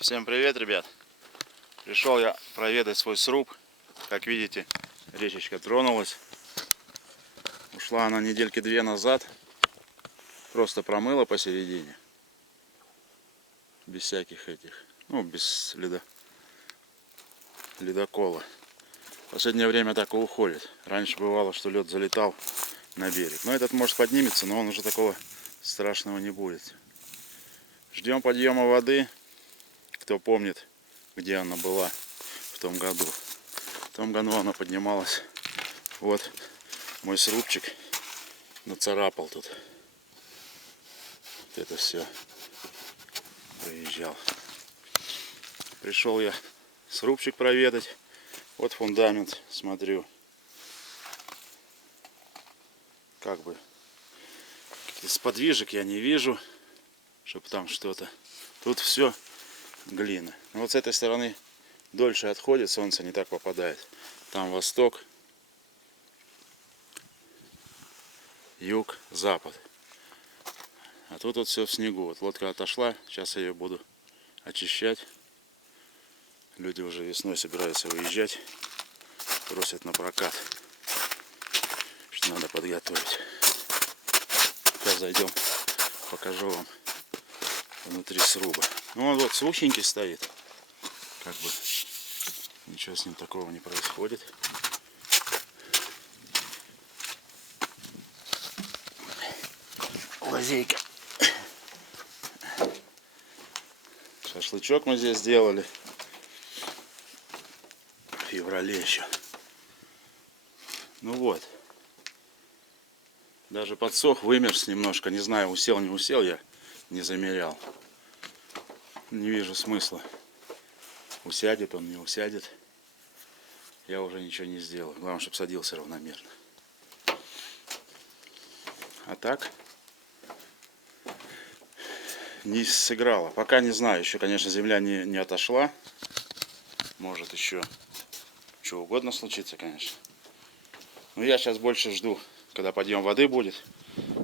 Всем привет, ребят! Пришел я проведать свой сруб. Как видите, речечка тронулась. Ушла она недельки две назад. Просто промыла посередине. Без всяких этих, без ледокола. В последнее время так и уходит. Раньше бывало, что лед залетал на берег. Но этот может поднимется, но он уже такого страшного не будет. Ждем подъема воды. Кто помнит, где она была в том году. В том году она поднималась. Вот мой срубчик нацарапал тут. Вот это все проезжал. Пришел я срубчик проведать. Вот фундамент, смотрю. Как бы каких-то сподвижек я не вижу, чтобы там что-то. Тут все глина. Но вот с этой стороны дольше отходит, солнце не так попадает. Там восток, юг, запад. А тут вот все в снегу. Вот лодка отошла, сейчас я ее буду очищать. Люди уже весной собираются выезжать, просят на прокат, что надо подготовить. Сейчас зайдем, покажу вам внутри сруба. Ну он вот сухенький стоит, как бы ничего с ним такого не происходит. Лазейка. Шашлычок мы здесь сделали в феврале еще. Ну вот, даже подсох, вымерз немножко, не знаю, усел не усел, я не замерял. Не вижу смысла. Усядет он, не усядет. Я уже ничего не сделал. Главное, чтобы садился равномерно. А так не сыграла. Пока не знаю. Еще, конечно, земля не отошла. Может еще что угодно случится, конечно. Но я сейчас больше жду, когда подъем воды будет.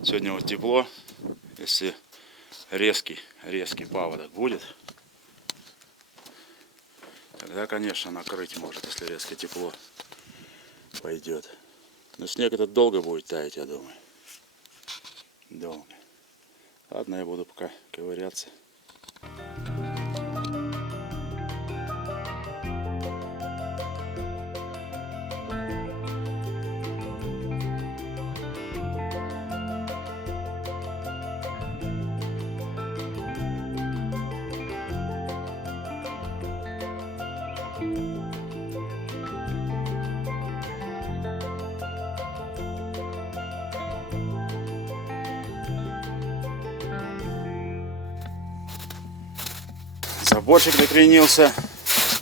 Сегодня вот тепло. Если резкий паводок будет, тогда, конечно, накрыть может, если резко тепло пойдет. Но снег этот долго будет таять, я думаю. Долго. Ладно, я буду пока ковыряться. Заборчик накренился,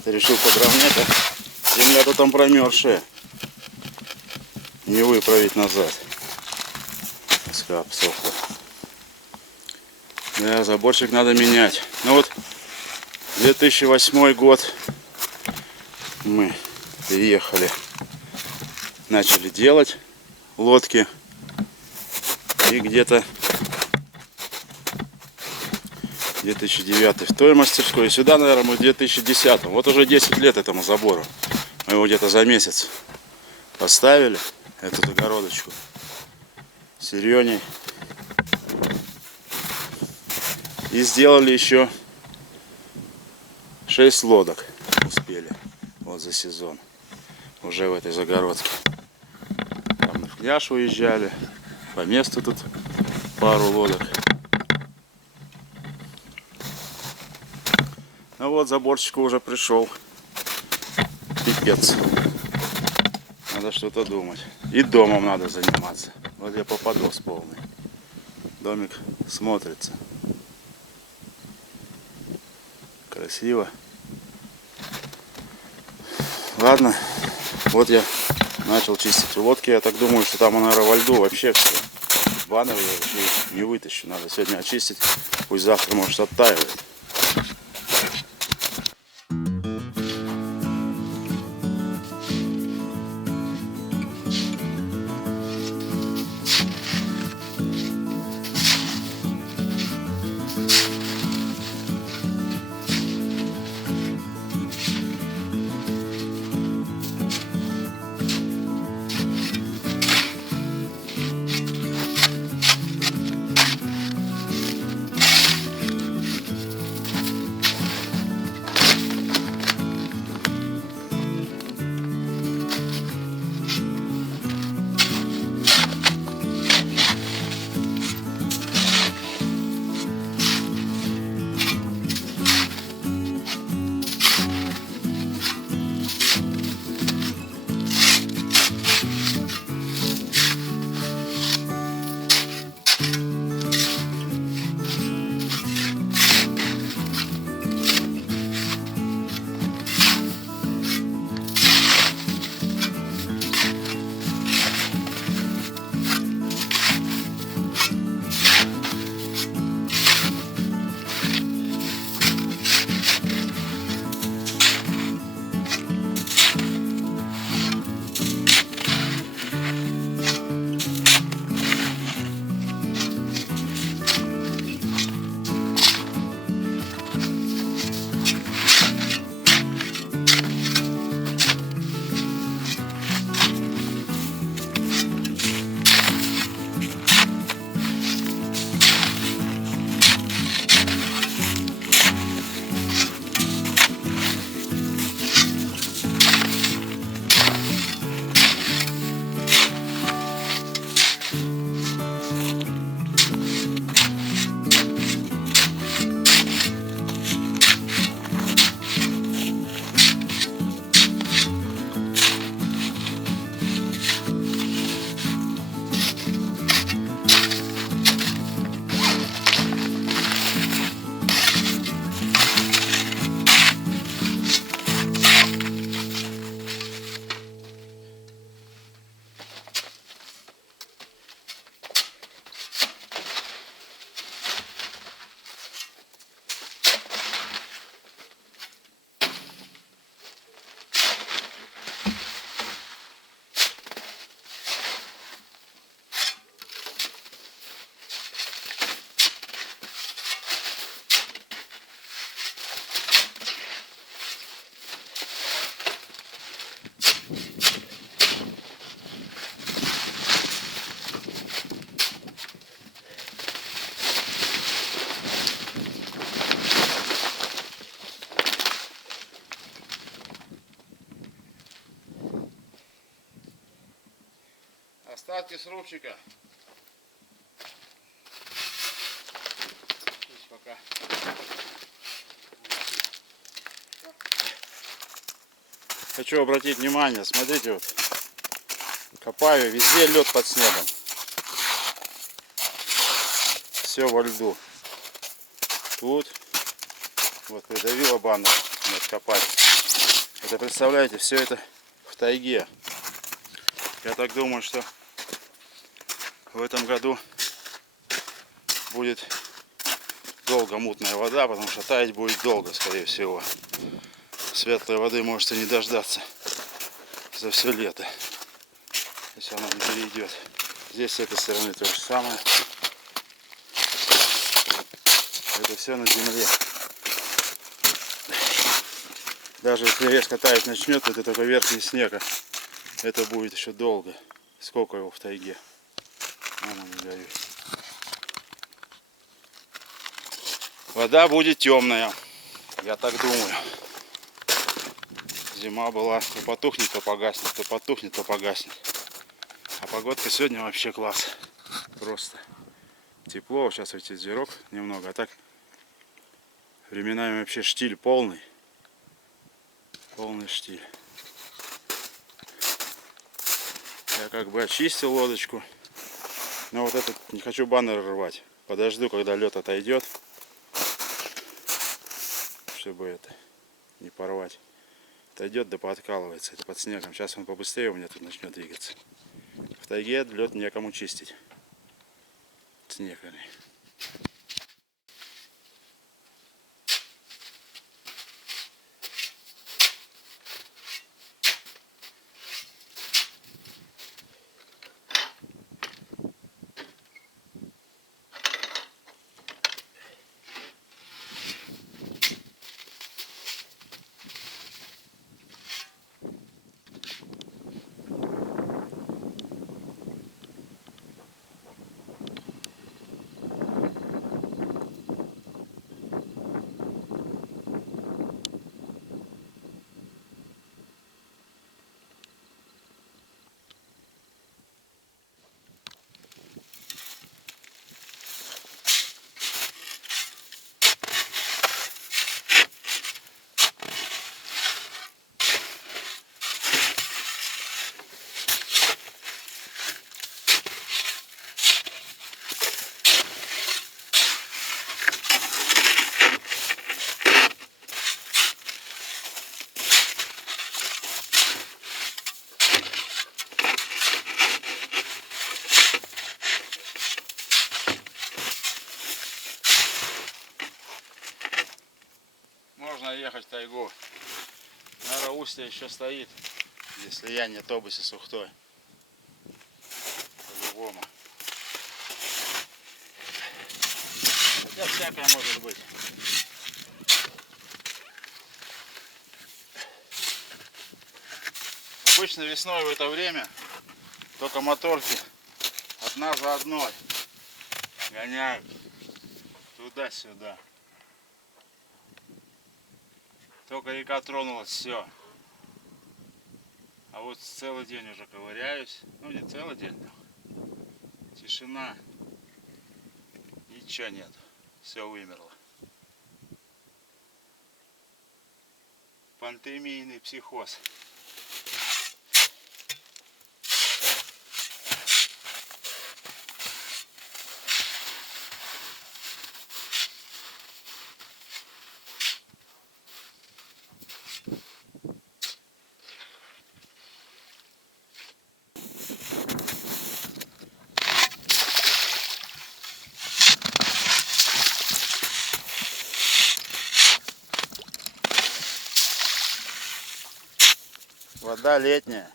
решил подровнять, а земля-то там промерзшая, не выправить назад, пускай обсохла. Да, заборчик надо менять. Ну вот 2008 год мы приехали, начали делать лодки, и где-то 2009 в той мастерской. И сюда, наверное, мы в 2010. Вот уже 10 лет этому забору. Мы его где-то за месяц поставили, эту загородочку с Ирёней. И сделали еще 6 лодок. Успели. Вот за сезон. Уже в этой загородке. Там в пляж уезжали. По месту тут пару лодок. Ну вот, заборчик уже пришел. Пипец. Надо что-то думать. И домом надо заниматься. Вот я попадос полный. Домик смотрится. Красиво. Ладно. Вот я начал чистить лодки. Я так думаю, что там, наверное, во льду вообще все. Баннер я вообще не вытащу. Надо сегодня очистить. Пусть завтра, может, оттаивает. Палки с рубчика. Здесь пока. Хочу обратить внимание, смотрите, вот копаю, везде лед под снегом. Все во льду. Тут вот придавило баннер, надо копать. Это, представляете, все это в тайге. Я так думаю, что в этом году будет долго мутная вода, потому что таять будет долго, скорее всего. Светлой воды можете не дождаться за все лето, если она не перейдет. Здесь с этой стороны то же самое. Это все на земле. Даже если резко таять начнет, это только верхний снег. Это будет еще долго. Сколько его в тайге. Она не горит. Вода будет темная. Я так думаю. Зима была, то потухнет, то погаснет, то потухнет, то погаснет. А погодка сегодня вообще класс. Просто тепло. Сейчас ведь ветерок немного. А так временами вообще штиль полный. Полный штиль. Я как бы очистил лодочку. Но вот этот не хочу баннер рвать. Подожду, когда лед отойдет. Чтобы это не порвать. Отойдет, да пооткалывается. Это под снегом. Сейчас он побыстрее у меня тут начнет двигаться. В тайге лед некому чистить. Снег. Можно ехать в тайгу. Наверное, устье еще стоит, если я не тобыси сухтой. По-любому. Хотя всякое может быть. Обычно весной в это время только моторки одна за одной гоняют туда-сюда. Только река тронулась, все. А вот целый день уже ковыряюсь. Ну не целый день. Тишина. Ничего нет. Все вымерло. Пандемийный психоз. Вода летняя.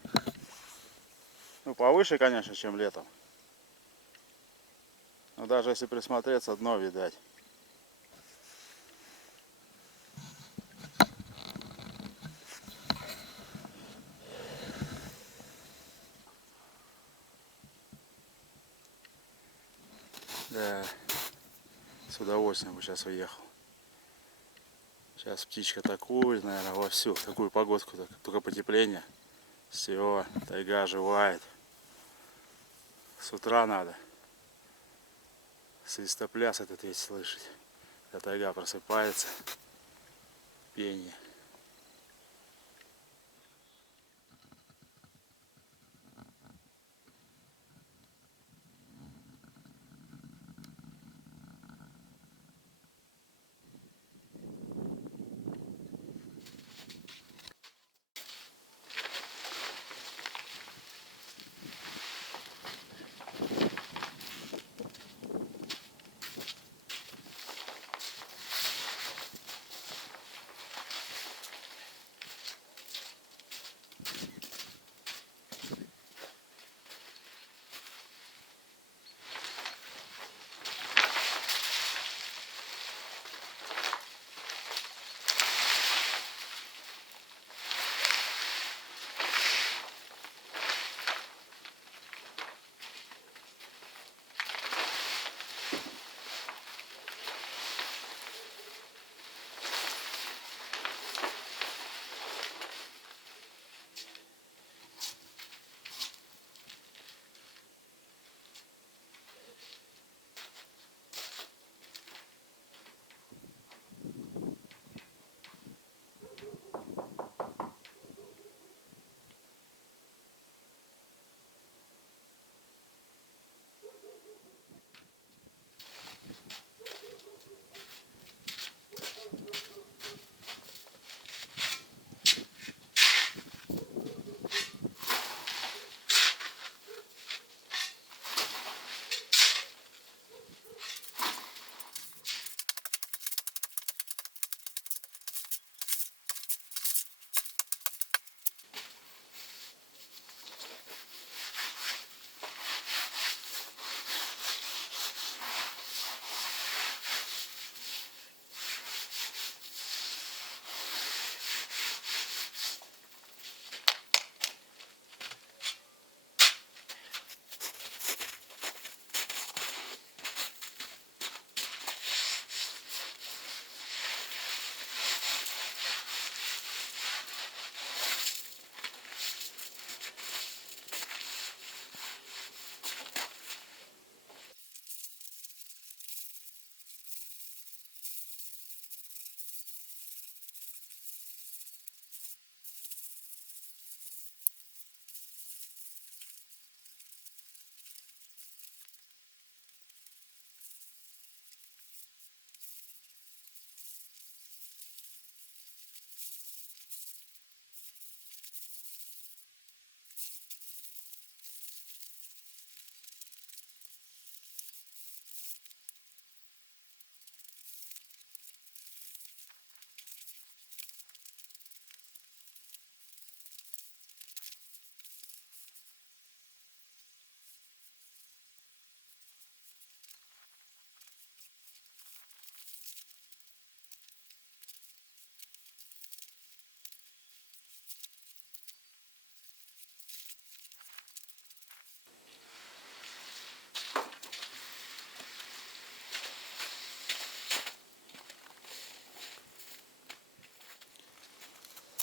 Ну, повыше, конечно, чем летом. Но даже если присмотреться, дно видать. Да, с удовольствием бы сейчас уехал. Сейчас птичка такую, наверное, вовсю. Такую погодку, только потепление. Все, тайга оживает. С утра надо свистопляс этот весь слышать. Когда тайга просыпается, пение.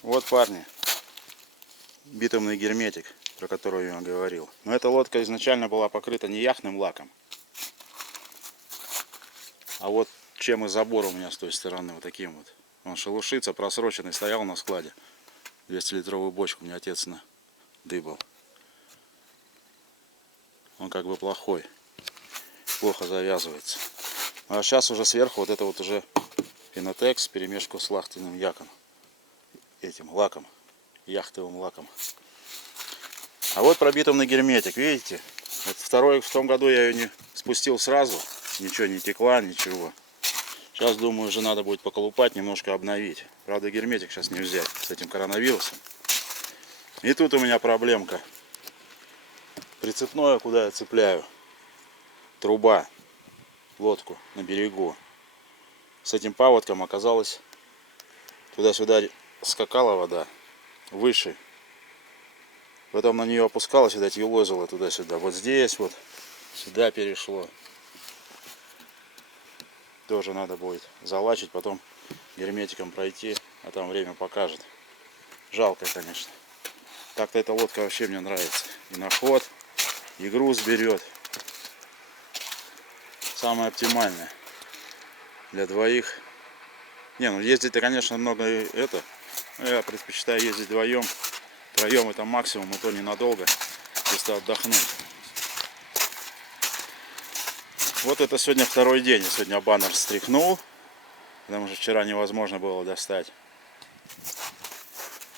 Вот, парни, битумный герметик, про который я говорил. Но эта лодка изначально была покрыта не яхтным лаком, а вот чем и забор у меня с той стороны, вот таким вот. Он шелушится, просроченный, стоял на складе. 200-литровую бочку мне отец надыбал. Он как бы плохой, плохо завязывается. А сейчас уже сверху вот это вот уже Пинотекс в перемешку с лахтенным яком. Этим лаком, яхтовым лаком. А вот пробитумный герметик, видите? Вот в том году я ее не спустил сразу, ничего не текла, ничего. Сейчас, думаю, уже надо будет поколупать, немножко обновить. Правда, герметик сейчас не взять с этим коронавирусом. И тут у меня проблемка. Прицепное, куда я цепляю, труба, лодку на берегу. С этим паводком оказалось, туда-сюда скакала вода выше. Потом на нее опускалась, видать, елозила туда-сюда. Вот здесь вот, сюда перешло. Тоже надо будет залачить, потом герметиком пройти, а там время покажет. Жалко, конечно. Так-то эта лодка вообще мне нравится. И на ход, и груз берет. Самое оптимальное для двоих. Не, ну ездить-то, конечно, много это. Но я предпочитаю ездить вдвоем. Втроем это максимум, и то ненадолго, чисто отдохнуть. Вот это сегодня второй день. Я сегодня баннер стряхнул, потому что вчера невозможно было достать.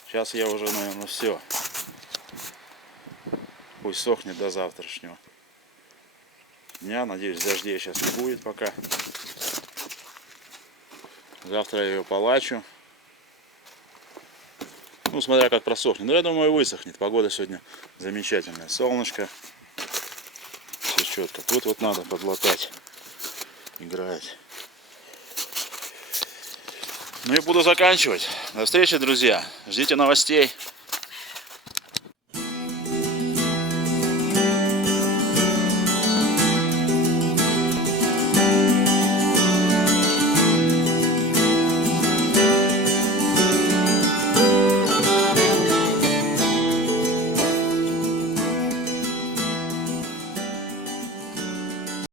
Сейчас я уже, наверное, все. Пусть сохнет до завтрашнего дня. Надеюсь, дождей сейчас не будет пока. Завтра я ее полачу. Ну, смотря как просохнет. Но я думаю, высохнет. Погода сегодня замечательная. Солнышко. Все четко. Тут вот надо подлатать. Играть. Ну и буду заканчивать. До встречи, друзья. Ждите новостей.